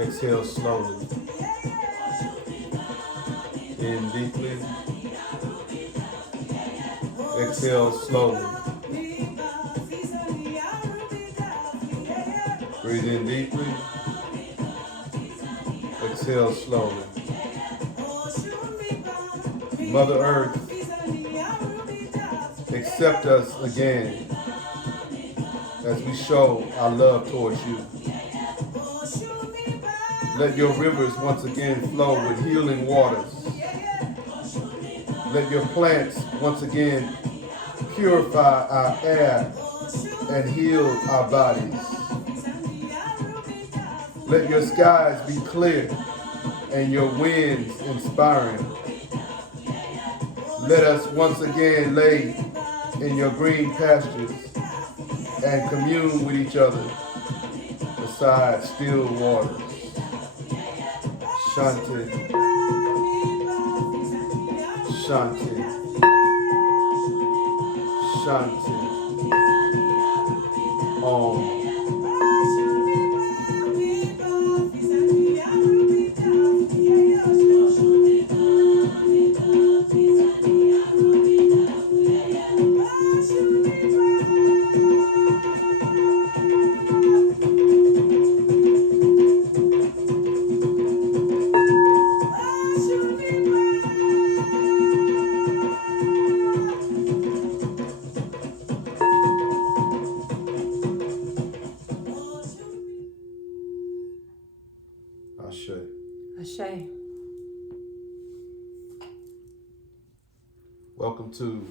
Exhale slowly. In deeply. Exhale slowly. Breathe in deeply. Exhale slowly. Mother Earth, accept us again as we show our love towards you. Let your rivers once again flow with healing waters. Let your plants once again purify our air and heal our bodies. Let your skies be clear and your winds inspiring. Let us once again lay in your green pastures and commune with each other beside still waters. Shanti, Shanti, Shanti, Om. Ashe. Ashe. Welcome to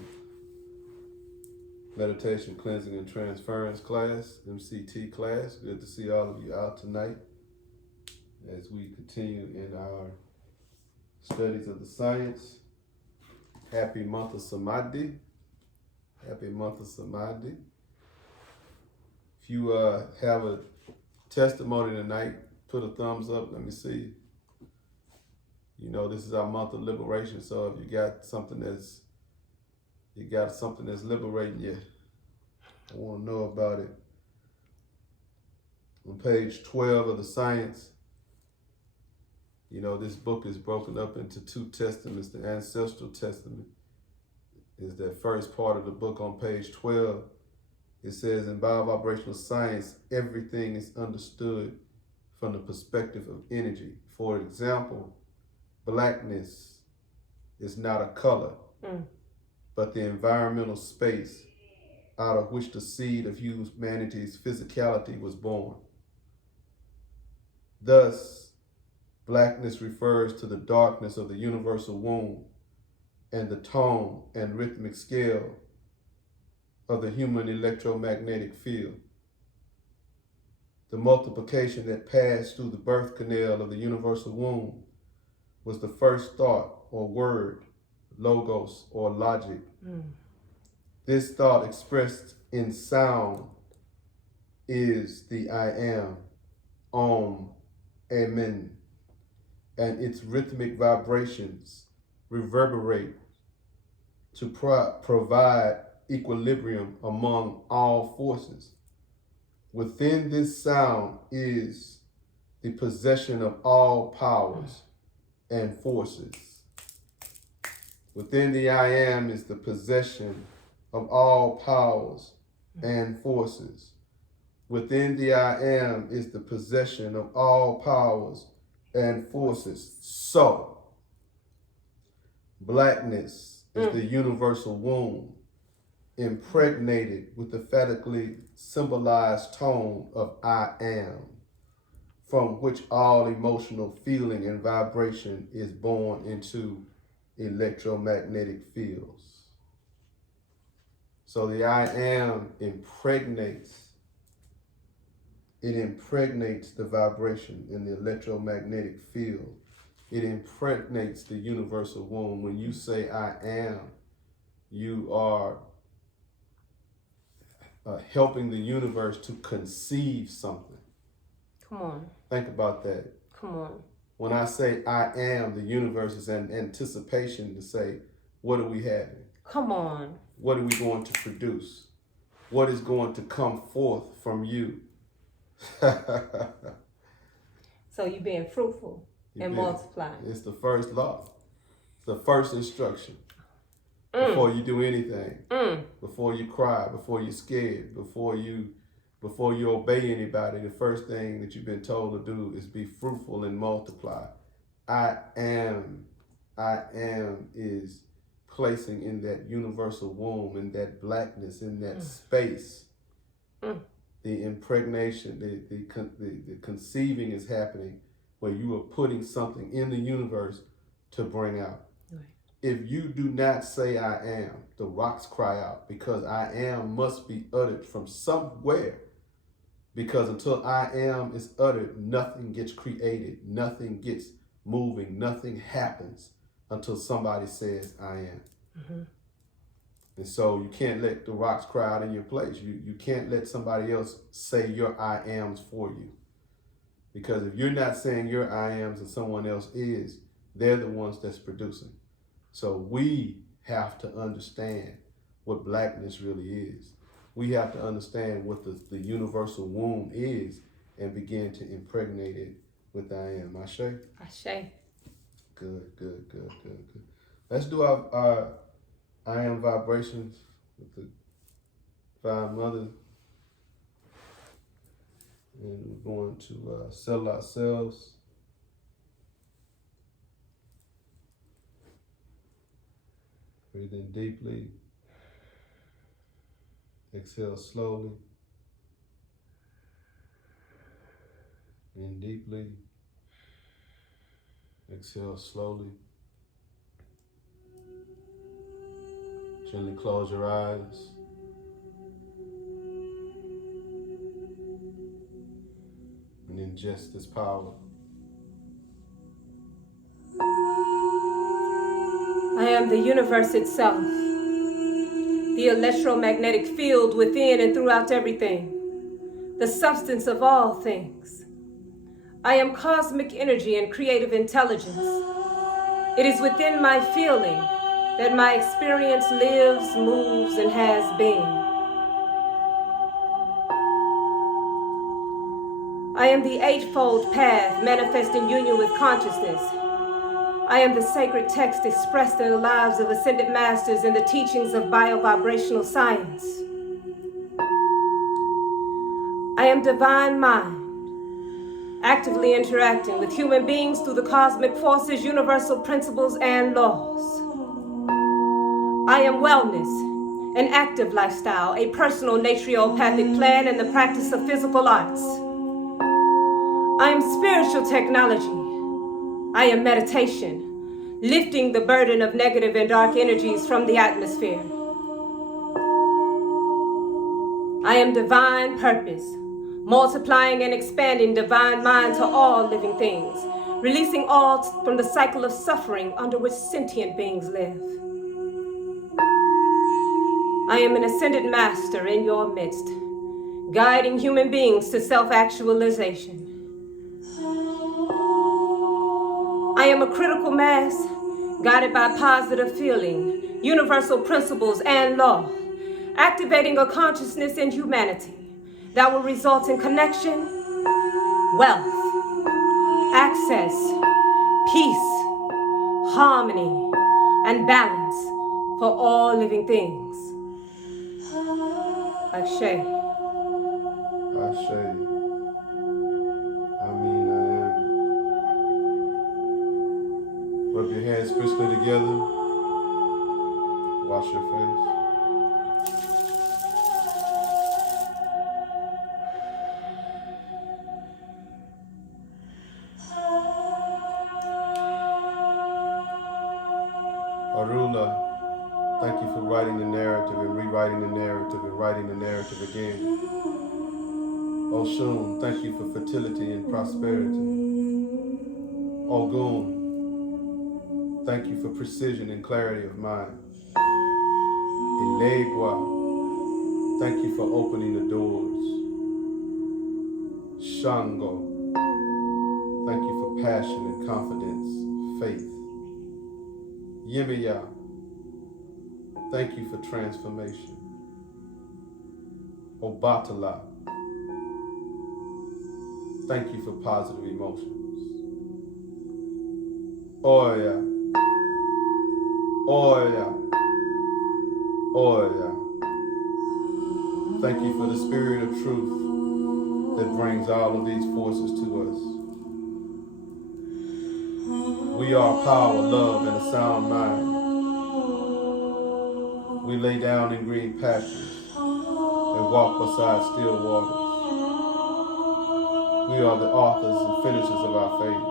Meditation, Cleansing, and Transference class, MCT class. Good to see all of you out tonight as we continue in our studies of the science. Happy month of Samadhi. Happy month of Samadhi. If you have a testimony tonight, put a thumbs up. Let me see. You know, this is our month of liberation, so if you got something that's liberating you, I want to know about it. On page 12 of the science, you know, this book is broken up into two testaments. The ancestral testament is that first part of the book on page 12. It says, in biovibrational science, everything is understood from the perspective of energy. For example, blackness is not a color, but the environmental space out of which the seed of humanity's physicality was born. Thus, blackness refers to the darkness of the universal womb and the tone and rhythmic scale of the human electromagnetic field. The multiplication that passed through the birth canal of the universal womb was the first thought or word, logos or logic. This thought expressed in sound is the I am, Om, Amen, and its rhythmic vibrations reverberate to provide equilibrium among all forces. Within this sound is the possession of all powers and forces. Within the I am is the possession of all powers and forces. Within the I am is the possession of all powers and forces. So, blackness is the universal womb, impregnated with the phatically symbolized tone of I am, from which all emotional feeling and vibration is born into electromagnetic fields. So the I am impregnates the vibration in the electromagnetic field. It impregnates the universal womb. When you say I am, you are helping the universe to conceive something. Come on. Think about that. Come on. When I say I am, the universe is in anticipation to say, what are we having? Come on. What are we going to produce? What is going to come forth from you? So So you being fruitful and multiplying. It's the first law. It's the first instruction. Before you do anything, before you cry, before you're scared, before you obey anybody, the first thing that you've been told to do is be fruitful and multiply. I am is placing in that universal womb, in that blackness, in that space. The impregnation, the conceiving is happening where you are putting something in the universe to bring out. Right. If you do not say I am, the rocks cry out, because I am must be uttered from somewhere. Because until I am is uttered, nothing gets created, nothing gets moving, nothing happens until somebody says I am. And so you can't let the rocks cry out in your place. You can't let somebody else say your I ams for you. Because if you're not saying your I ams and someone else is, they're the ones that's producing. So we have to understand what blackness really is. We have to understand what the universal womb is and begin to impregnate it with I am. Ashe? Ashe. Good. Let's do our I am vibrations with the Divine Mother. And we're going to settle ourselves. Breathe in deeply. Exhale slowly. In deeply. Exhale slowly. Gently close your eyes. And ingest this power. I am the universe itself, the electromagnetic field within and throughout everything, the substance of all things. I am cosmic energy and creative intelligence. It is within my feeling that my experience lives, moves, and has being. I am the eightfold path manifest in union with consciousness. I am the sacred text expressed in the lives of ascended masters and the teachings of biovibrational science. I am divine mind, actively interacting with human beings through the cosmic forces, universal principles, and laws. I am wellness, an active lifestyle, a personal naturopathic plan, and the practice of physical arts. I am spiritual technology. I am meditation, lifting the burden of negative and dark energies from the atmosphere. I am divine purpose, multiplying and expanding divine mind to all living things, releasing all from the cycle of suffering under which sentient beings live. I am an ascended master in your midst, guiding human beings to self-actualization. I am a critical mass, guided by positive feeling, universal principles, and law, activating a consciousness in humanity that will result in connection, wealth, access, peace, harmony, and balance for all living things. Ashe. Ashe. I mean, I am. Rub your hands crisply together. Wash your face. Arula, thank you for writing the narrative and rewriting the narrative and writing the narrative again. Oshun, thank you for fertility and prosperity. Ogun, thank you for precision and clarity of mind. Elegua, thank you for opening the doors. Shango, thank you for passion and confidence, faith. Yemiya, thank you for transformation. Obatala, thank you for positive emotions. Oya, Oya, Oya. Thank you for the spirit of truth that brings all of these forces to us. We are power, love, and a sound mind. We lay down in green pastures and walk beside still waters. We are the authors and finishers of our fate.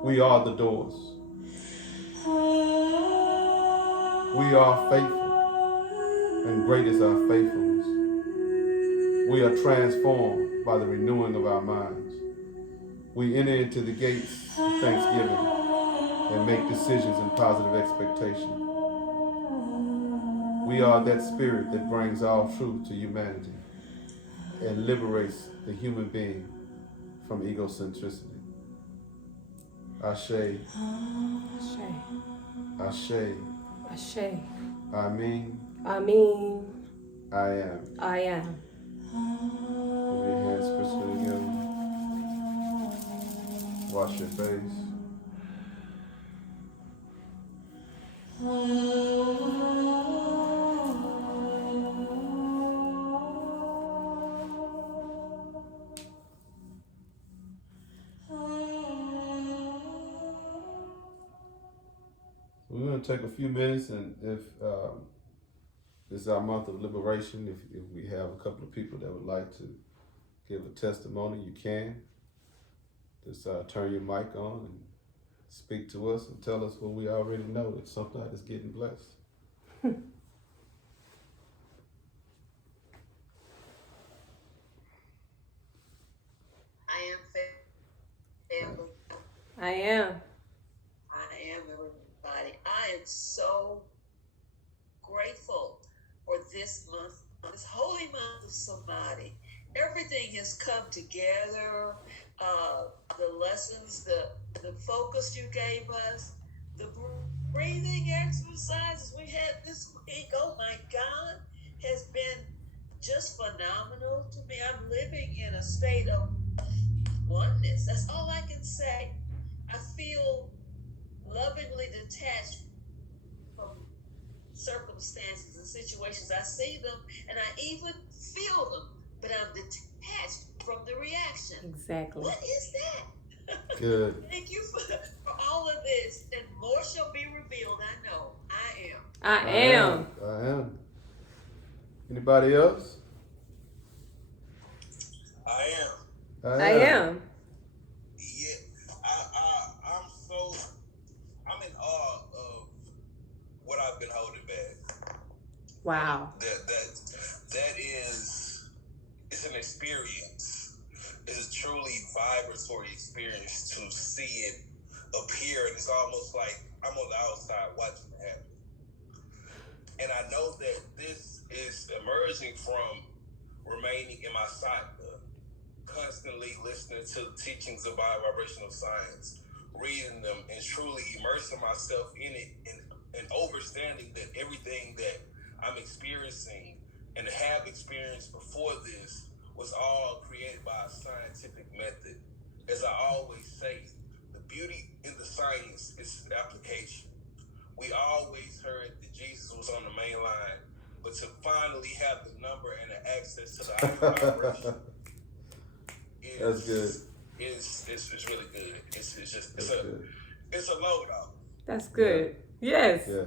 We are the doors. We are faithful, and great is our faithfulness. We are transformed by the renewing of our minds. We enter into the gates of thanksgiving and make decisions in positive expectation. We are that spirit that brings all truth to humanity and liberates the human being from egocentricity. Ashe, Ashe. Ashe, Ashe. I mean, I mean, I am. I am. Put your hands crisply together. Wash your face. We're going to take a few minutes, and if this is our month of liberation, if we have a couple of people that would like to give a testimony, you can. Just turn your mic on and speak to us and tell us what we already know, that somebody's getting blessed. I am family. I am. I am everybody. I am so grateful for this month, this holy month of Samadhi. Everything has come together. The lessons, the focus you gave us, the breathing exercises we had this week. Oh my God, has been just phenomenal to me. I'm living in a state of oneness. That's all I can say. I feel lovingly detached from circumstances and situations. I see them and I even feel them, but I'm detached from the reaction. Exactly. What is that? Good. Thank you for all of this, and more shall be revealed. I know. I am. I am. I am. Anybody else? I am. I am. Yeah, I'm in awe of what I've been holding back. Wow. That is, it's an experience. It's a truly vibratory experience to see it appear, and it's almost like I'm on the outside watching it happen. And I know that this is emerging from remaining in my sadhana, constantly listening to the teachings of biovibrational science, reading them, and truly immersing myself in it, and understanding that everything that I'm experiencing and have experienced before this was all created by a scientific method. As I always say, the beauty in the science is its application. We always heard that Jesus was on the main line, but to finally have the number and the access to the higher vibration That's good. It's really good. Good. It's a load off. That's good. Yes. Yeah.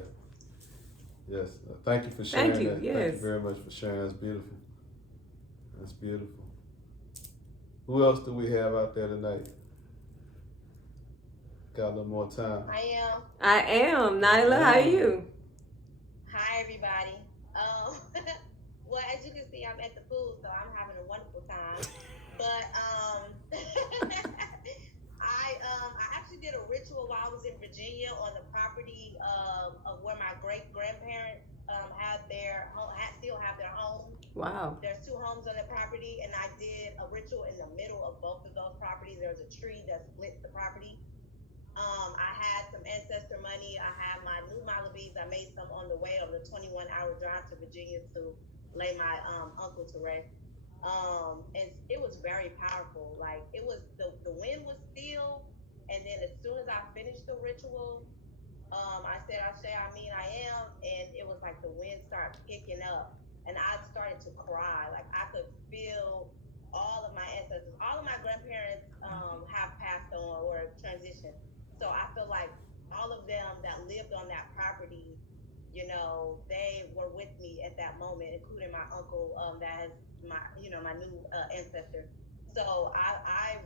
Yes. Thank you for sharing Thank you. that. Yes. Thank you very much for sharing. That's beautiful. That's beautiful. Who else do we have out there tonight? Got a little more time. I am. I am. Nyla, how are you? Hi, everybody. Well, as you can see, I'm at the pool, so I'm having a wonderful time. But I actually did a ritual while I was in Virginia on the property of where my great grandparents still have their home. Wow. There's 2 homes on the property, and I did a ritual in the middle of both of those properties. There's a tree that splits the property. I had some ancestor money. I have my new Malabees. I made some on the way on the 21-hour drive to Virginia to lay my uncle to rest. And it was very powerful. Like, it was the wind was still, And then as soon as I finished the ritual, I said, I mean, I am. And it was like the wind started picking up. And I started to cry. Like I could feel all of my ancestors, all of my grandparents have passed on or transitioned. So I feel like all of them that lived on that property, you know, they were with me at that moment, including my uncle that is my, you know, my new ancestor. So I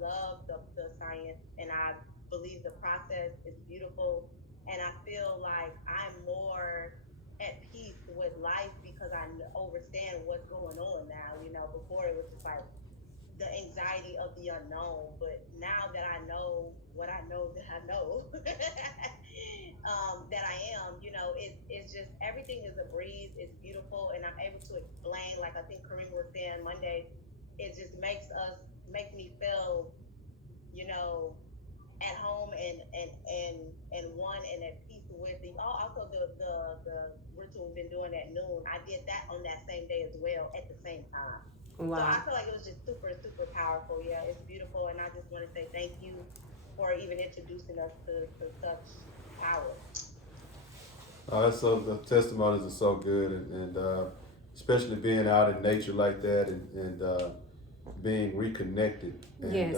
love the science, and I believe the process is beautiful, and I feel like I'm more at peace with life because I understand what's going on now. You know, before it was just like the anxiety of the unknown, but now that I know what I know that I know, that I am, you know, it's just everything is a breeze. It's beautiful, and I'm able to explain. Like I think Kareem was saying Monday, it just makes me feel, you know, at home and one and at peace with the. Also the ritual we've been doing at noon. I did that on that same day as well at the same time. Wow. So I feel like it was just super, super powerful. Yeah, it's beautiful. And I just want to say thank you for even introducing us to such power. That's so, the testimonies are so good, and especially being out in nature like that, and being reconnected. And Yes.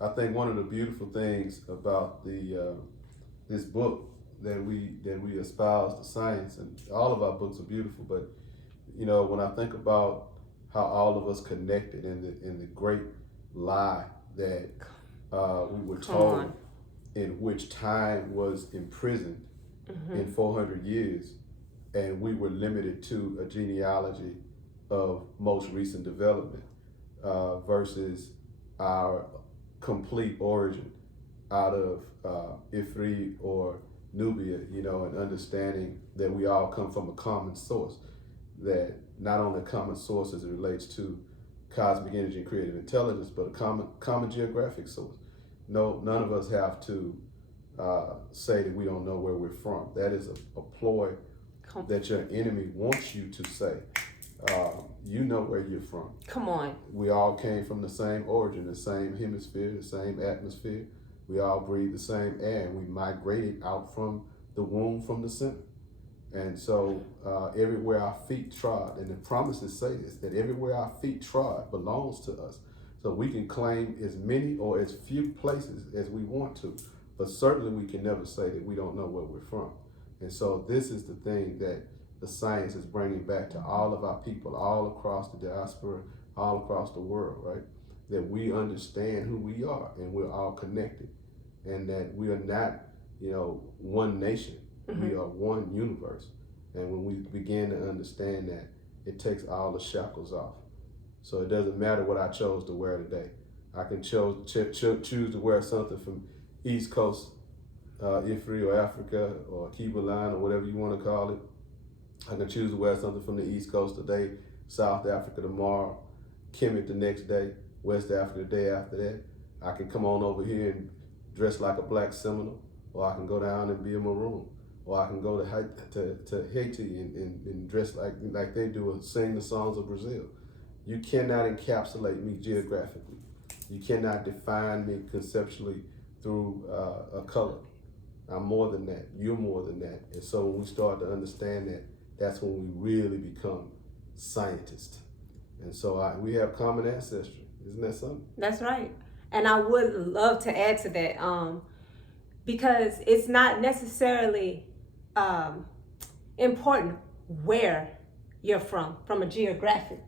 I think one of the beautiful things about this book that we espouse, the science, and all of our books are beautiful, but you know, when I think about how all of us connected in the great lie that we were told, in which time was imprisoned in 400 years, and we were limited to a genealogy of most recent development versus our complete origin out of Ifrit or Nubia, you know, and understanding that we all come from a common source, that not only a common source as it relates to cosmic energy and creative intelligence, but a common geographic source. No, none of us have to say that we don't know where we're from. That is a ploy that your enemy wants you to say. You know where you're from. Come on. We all came from the same origin, the same hemisphere, the same atmosphere. We all breathe the same air, and we migrated out from the womb, from the center. And so everywhere our feet trod, and the promises say this, that everywhere our feet trod belongs to us. So we can claim as many or as few places as we want to, but certainly we can never say that we don't know where we're from. And so this is the thing that the science is bringing back to all of our people, all across the diaspora, all across the world, right? That we understand who we are, and we're all connected, and that we are not, you know, one nation. We are one universe. And when we begin to understand that, it takes all the shackles off. So it doesn't matter what I chose to wear today. I can choose to wear something from East Coast, Ifri or Africa or Kibalan or whatever you want to call it. I can choose to wear something from the East Coast today, South Africa tomorrow, Kemet the next day, West Africa the day after that. I can come on over here and dress like a black Seminole, or I can go down and be a Maroon. Or I can go to Haiti and dress like they do and sing the songs of Brazil. You cannot encapsulate me geographically. You cannot define me conceptually through a color. I'm more than that. You're more than that. And so when we start to understand that, that's when we really become scientists. And so we have common ancestry. Isn't that something? That's right. And I would love to add to that because it's not necessarily important where you're from a geographic,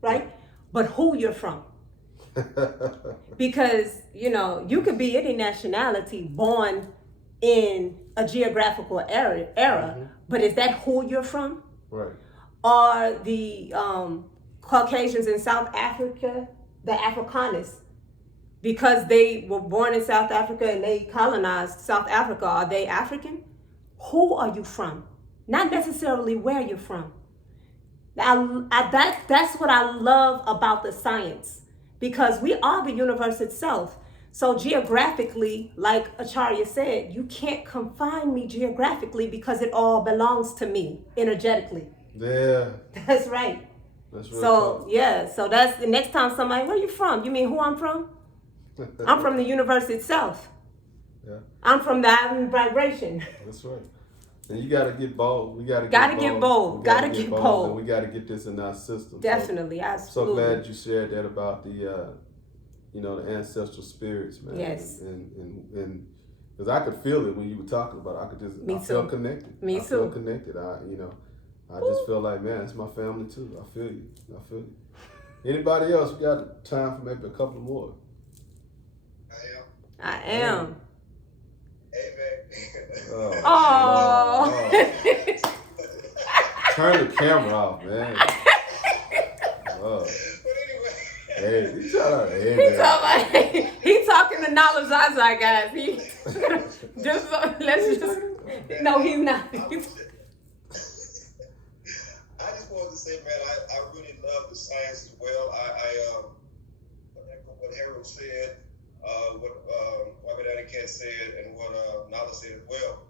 right? But who you're from. Because, you know, you could be any nationality born in a geographical era, but is that who you're from? Right. Are the Caucasians in South Africa the Afrikaners? Because they were born in South Africa and they colonized South Africa, are they African? Who are you from? Not necessarily where you're from. That's what I love about the science, because we are the universe itself. So geographically, like Acharya said, you can't confine me geographically because it all belongs to me energetically. Yeah. That's right. That's really so, yeah, so that's the next time somebody, where you from? You mean who I'm from? I'm from the universe itself. Yeah. I'm from the island vibration. That's right. And you gotta get bold. We gotta Get bold. We Gotta get bold. And we gotta get this in our system. Definitely, So absolutely. glad you shared that about the, the ancestral spirits, man. Yes. And because I could feel it when you were talking about it. I felt connected. I felt connected. I just feel like, man, it's my family too. I feel you. Anybody else? We got time for maybe a couple more. I am. Amen. Oh. Turn the camera off, man. Oh. But anyway. Hey, He talking to Knowledge Zazai, guys. No, he's not. I just wanted to say, man, I really love the science as well. What Harold said, what Robert Aniket said, and what Nala said as well.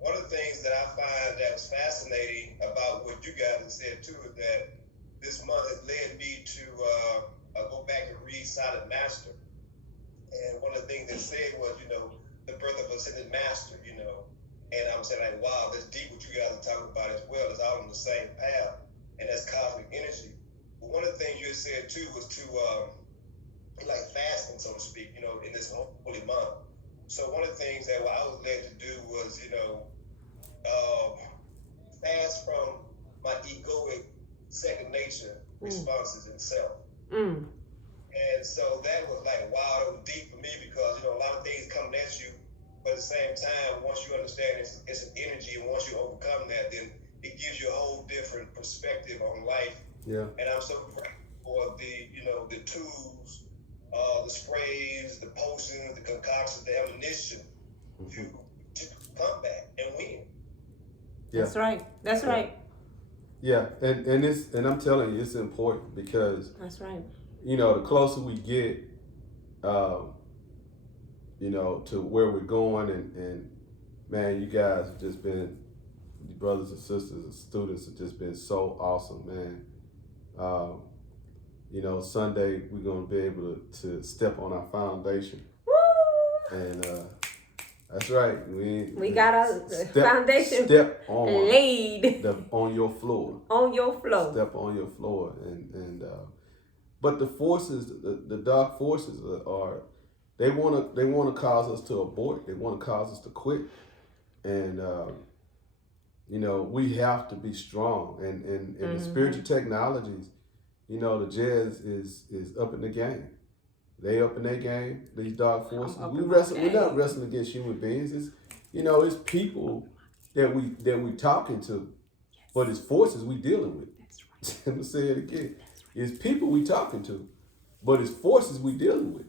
One of the things that I find that was fascinating about what you guys have said too is that this month has led me to go back and read Silent Master. And one of the things they said was, the birth of Ascended Master, And I'm saying, like, wow, that's deep what you guys are talking about as well. It's all on the same path, and that's cosmic energy. But one of the things you had said too was to like fasting, so to speak, in this holy month. So one of the things that I was led to do was, fast from my egoic second nature responses in self. Mm. And so that was like, wow, that was deep for me because, a lot of things coming at you, but at the same time, once you understand it's an energy, and once you overcome that, then it gives you a whole different perspective on life. Yeah. And I'm so grateful for the tools, the sprays, the potions, the concoctions, the ammunition to come back and win. Yeah. That's right. Yeah, and I'm telling you, it's important because That's right. The closer we get, to where we're going, and man, you guys have just been, brothers and sisters and students have just been so awesome, man. Sunday we're gonna be able to step on our foundation. Woo! And that's right. We got our foundation step on laid on your floor. On your floor. Step on your floor, and but the forces, the dark forces are they wanna cause us to abort. They wanna cause us to quit, and we have to be strong. And the spiritual technologies, the jazz is up in the game. They up in their game. These dark forces. We're not wrestling against human beings. It's people that we talking to, but it's forces we dealing with. That's right. I'm gonna say it again. It's people we talking to, but it's forces we dealing with.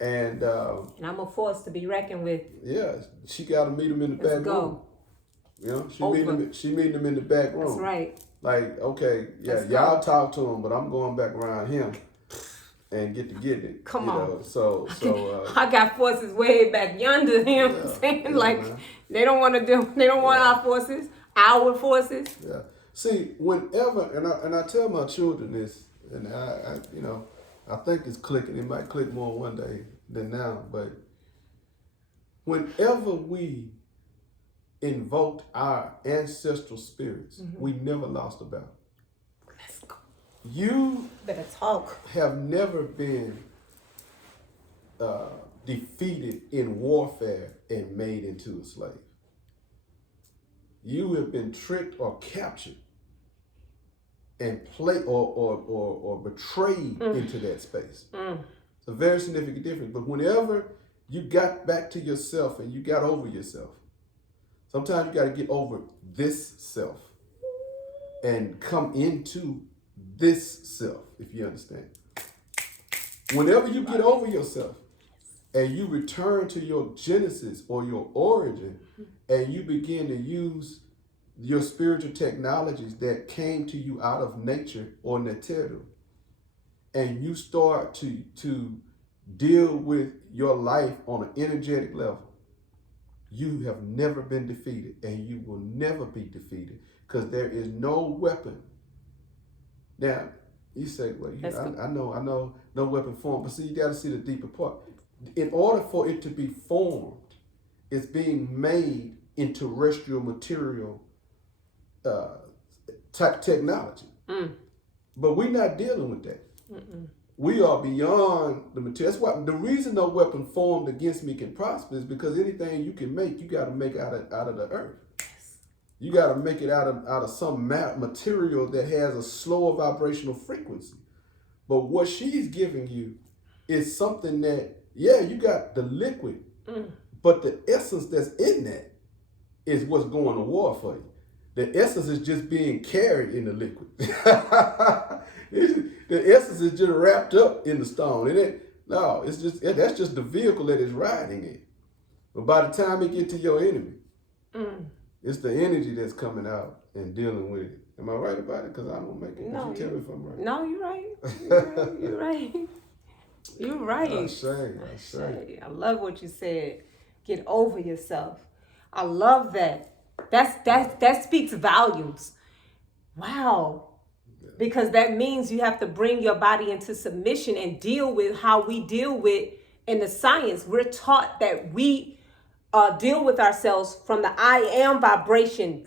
And I'm a force to be reckoned with. Yeah, she got to meet him in the back room. She meeting him in the back room. That's right. Like, okay, yeah, y'all talk to him, but I'm going back around him and get it. Come on. So I got forces way back yonder. You know what I'm saying? Man. They don't want our forces, our forces. Yeah. See, whenever, and I tell my children this, and I think it's clicking. It might click more one day than now, but whenever we invoked our ancestral spirits, we never lost a battle. Let's go. You better talk. Have never been defeated in warfare and made into a slave. You have been tricked or captured and or betrayed into that space. It's a very significant difference. But whenever you got back to yourself and you got over yourself, sometimes you got to get over this self and come into this self, if you understand. Whenever you get over yourself and you return to your genesis or your origin, and you begin to use your spiritual technologies that came to you out of nature or Neteru, and you start to deal with your life on an energetic level, you have never been defeated, and you will never be defeated, because there is no weapon. Now, you say, well, I know no weapon formed, but see, you got to see the deeper part. in order for it to be formed, it's being made in terrestrial material technology. But we're not dealing with that. We are beyond the material. That's why the reason no weapon formed against me can prosper is because anything you can make, you got to make out of the earth. You got to make it out of some material that has a slower vibrational frequency. But what she's giving you is something that, yeah, you got the liquid, but the essence that's in that is what's going to war for you. The essence is just being carried in the liquid. The essence is just wrapped up in the stone. That's just the vehicle that is riding it. But by the time it get to your enemy, it's the energy that's coming out and dealing with it. Am I right about it? Because I don't make it. No, you tell me if I'm right. No, you're right. You're right. You're right. I say. I love what you said. Get over yourself. I love that. That speaks volumes. Wow. Because that means you have to bring your body into submission and deal with how we deal with in the science. We're taught that we deal with ourselves from the I am vibration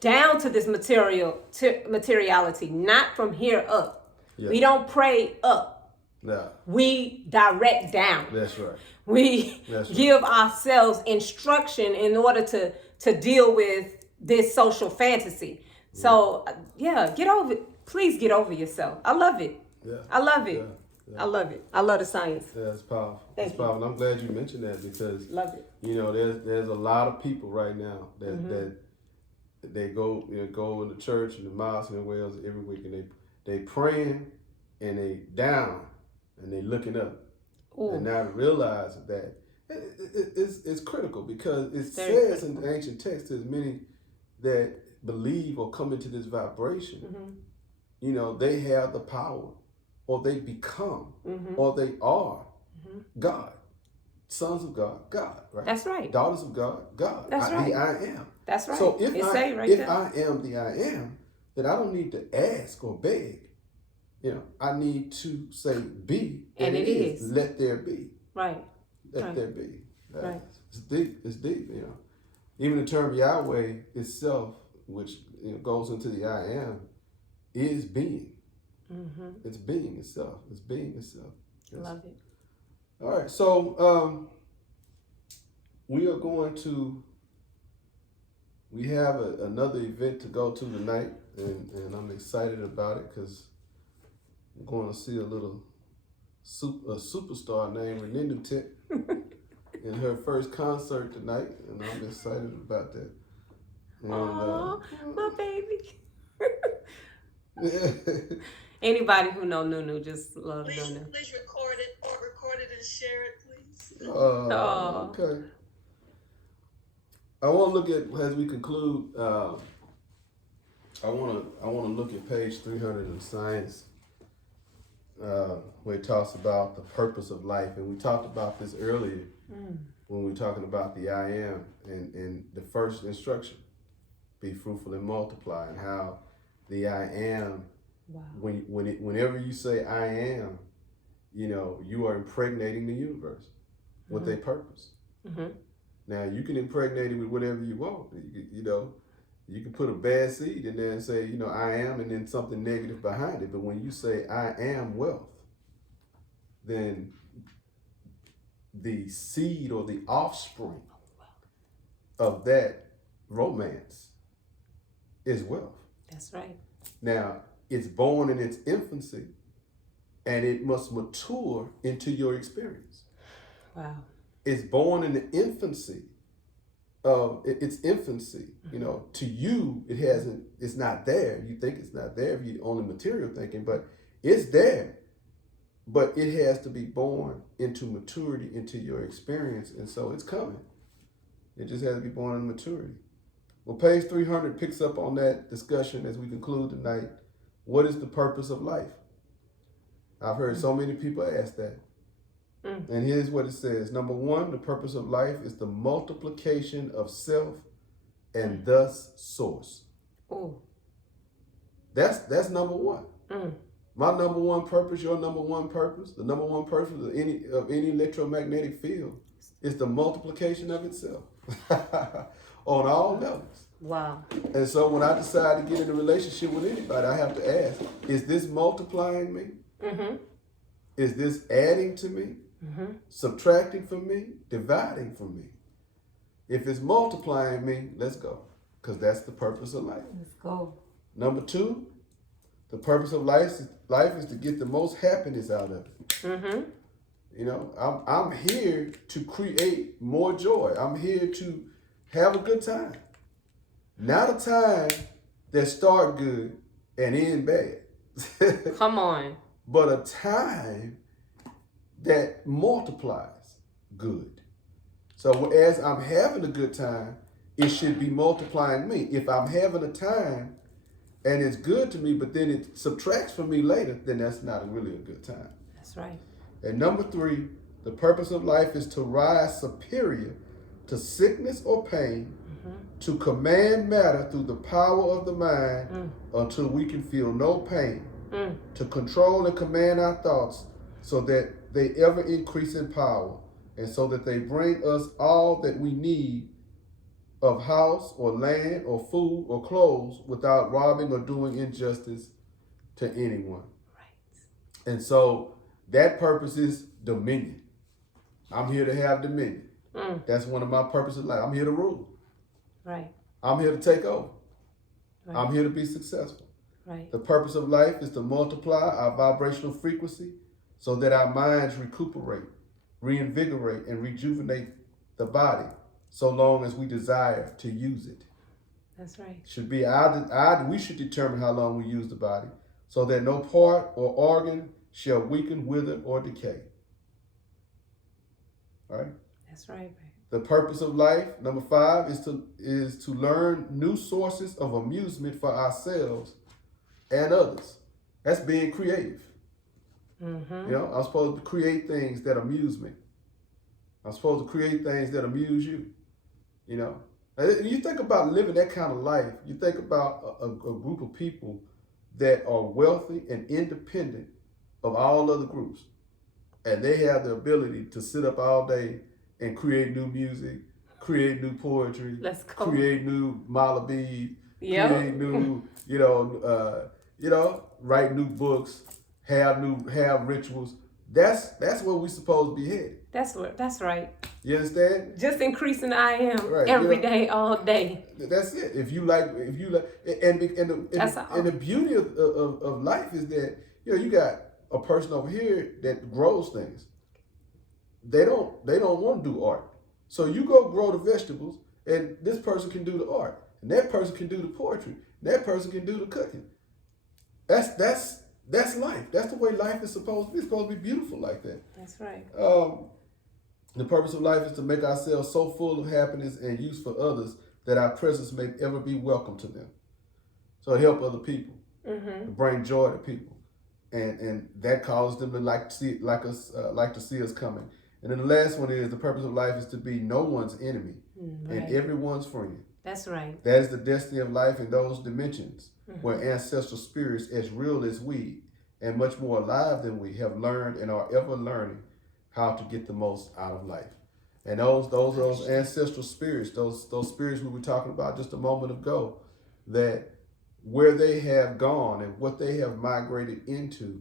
down to this materiality, not from here up. Yeah. We don't pray up. No. We direct down. That's right. We give ourselves instruction in order to deal with this social fantasy. So get over it. Please get over yourself. I love it. Yeah. I love it. Yeah. I love it. I love the science. Yeah, it's powerful. Thank it's powerful. And I'm glad you mentioned that because love it. There's a lot of people right now that they go in the church and the mosque in Wales every week and they praying and they down and they looking up. Ooh. And not realizing that it's critical because it says in the ancient text there's many that believe or come into this vibration. They have the power or they become or they are God. Sons of God, right? That's right. Daughters of God, God. That's right. The I am. That's right. So if I am the I am, then I don't need to ask or beg. I need to say be, and it is. Let there be. Right. Let there be. Right. It's deep. It's deep. Even the term Yahweh itself, which goes into the I am, is being. It's being itself. It's being itself. Yes. Love it. All right. So we are going to. We have another event to go to tonight, and I'm excited about it because I'm going to see a superstar named Renee Tip in her first concert tonight, and I'm excited about that. And, aww, my baby. Anybody who know Nunu just love Nunu. Please record it and share it, please. Okay. I want to look at, as we conclude, I want to look at page 300 in science, where it talks about the purpose of life. And we talked about this earlier when we were talking about the I am and the first instruction, be fruitful and multiply, and how the I am, whenever you say I am, you are impregnating the universe with a purpose. Now, you can impregnate it with whatever you want. You can put a bad seed in there and say, I am, and then something negative behind it. But when you say I am wealth, then the seed or the offspring of that romance is wealth. That's right. Now, it's born in its infancy, and it must mature into your experience. Wow. It's born in the infancy of its infancy. To you, it's not there. You think it's not there if you're only material thinking, but it's there. But it has to be born into maturity, into your experience, and so it's coming. It just has to be born in maturity. Well, page 300 picks up on that discussion as we conclude tonight. What is the purpose of life? I've heard so many people ask that. And here's what it says. Number one, the purpose of life is the multiplication of self and thus source. Ooh. That's number one. My number one purpose, your number one purpose, the number one purpose of any electromagnetic field is the multiplication of itself on all levels. Wow. And so when I decide to get in a relationship with anybody, I have to ask, is this multiplying me? Mm-hmm. Is this adding to me? Mm-hmm. Subtracting from me? Dividing from me? If it's multiplying me, let's go. Because that's the purpose of life. Let's go. Number two, the purpose of life is to get the most happiness out of it. Mm-hmm. You know, I'm here to create more joy. I'm here to have a good time. Not a time that start good and end bad. Come on. But a time that multiplies good. So as I'm having a good time, it should be multiplying me. If I'm having a time and it's good to me, but then it subtracts from me later, then that's not really a good time. That's right. And number three, the purpose of life is to rise superior to sickness or pain, to command matter through the power of the mind until we can feel no pain, to control and command our thoughts so that they ever increase in power, and so that they bring us all that we need of house or land or food or clothes without robbing or doing injustice to anyone. Right. And so that purpose is dominion. I'm here to have dominion. That's one of my purposes in life. I'm here to rule. Right. I'm here to take over. Right. I'm here to be successful. Right. The purpose of life is to multiply our vibrational frequency so that our minds recuperate, reinvigorate, and rejuvenate the body so long as we desire to use it. That's right. Should be we should determine how long we use the body so that no part or organ shall weaken, wither, or decay. All right? That's right, baby. The purpose of life, number 5, is to learn new sources of amusement for ourselves and others. That's being creative. Mm-hmm. You know, I'm supposed to create things that amuse me. I'm supposed to create things that amuse you. You know, and you think about living that kind of life. You think about a group of people that are wealthy and independent of all other groups, and they have the ability to sit up all day and create new music, create new poetry, Let's go. create new malabees, Yep. create new, write new books, have rituals. That's where we supposed to be headed. That's right. You understand? Just increasing I am Right, every yeah. day, all day. That's it. If you like, and the beauty of life is that you got a person over here that grows things. They don't want to do art, so you go grow the vegetables, and this person can do the art, and that person can do the poetry, and that person can do the cooking. That's life. That's the way life is supposed to be. It's supposed to be beautiful like that. That's right. The purpose of life is to make ourselves so full of happiness and use for others that our presence may ever be welcome to them. So help other people, to bring joy to people, and that causes them to like to see us coming. And then the last one is the purpose of life is to be no one's enemy and everyone's friend. That's right. That is the destiny of life in those dimensions where ancestral spirits as real as we and much more alive than we have learned and are ever learning how to get the most out of life. And those ancestral spirits, those spirits we were talking about just a moment ago, that where they have gone and what they have migrated into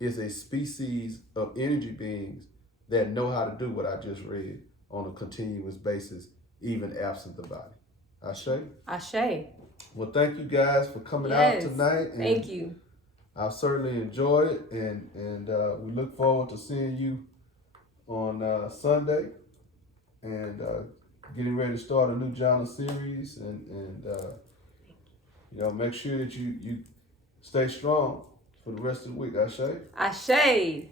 is a species of energy beings that know how to do what I just read on a continuous basis, even absent the body. Ashe? Ashe. Well, thank you guys for coming out tonight. And thank you. I've certainly enjoyed it, and we look forward to seeing you on Sunday, and getting ready to start a new genre series, and make sure that you stay strong for the rest of the week. Ashe? Ashe.